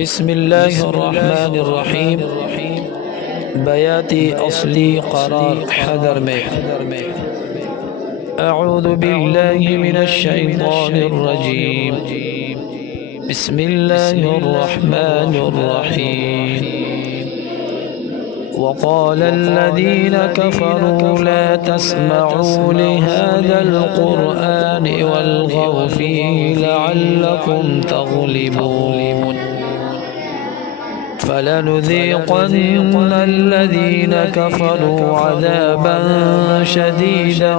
بسم الله الرحمن الرحيم. بياتي أصلي قرار حذر में أعوذ بالله من الشيطان الرجيم. بسم الله الرحمن الرحيم. وقال الذين كفروا لا تسمعوا لهذا القرآن والغوا فيه لعلكم تغلبون. فلنذيقن الذين كفروا عذابا شديدا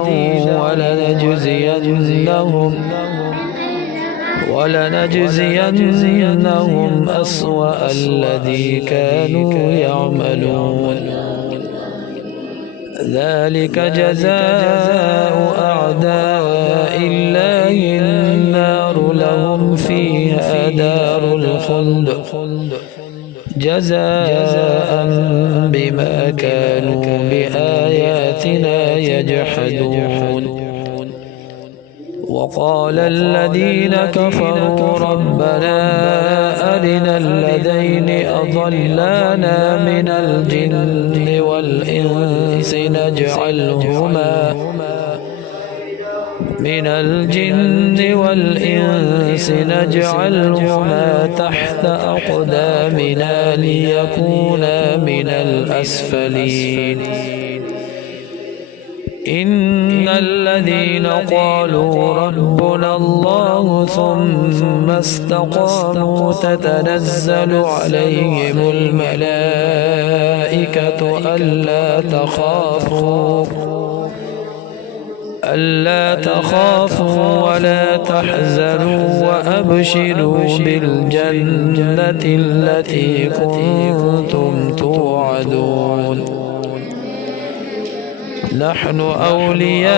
ولنجزينهم أسوأ الذي كانوا يعملون. ذلك جزاء أعداء الله النار لهم فيها دار الخلد جزاء بما كانوا بآياتنا يجحدون. وقال الذين كفروا ربنا أرنا الذين أضلانا من الجن والإنس نجعلهما تحت أقدامنا ليكونا من الأسفلين. إن الذين قالوا ربنا الله ثم استقاموا تتنزل عليهم الملائكة ألا تخافوا ولا تحزنوا وأبشروا بالجنة التي كنتم توعدون. نحن أولياؤكم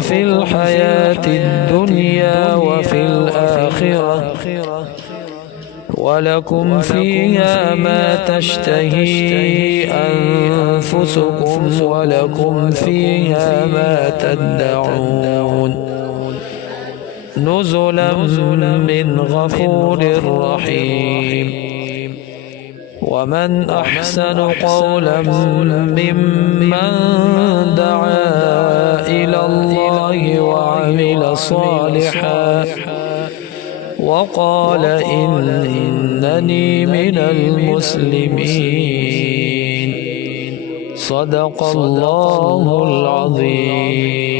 في الحياة الدنيا وفي الآخرة ولكم فيها ما تشتهي أنفسكم ولكم فيها ما تدعون. نزلا من غفور رحيم. ومن أحسن قولا ممن دعا إلى الله وعمل صالحا وقال إنني من المسلمين. صدق الله العظيم.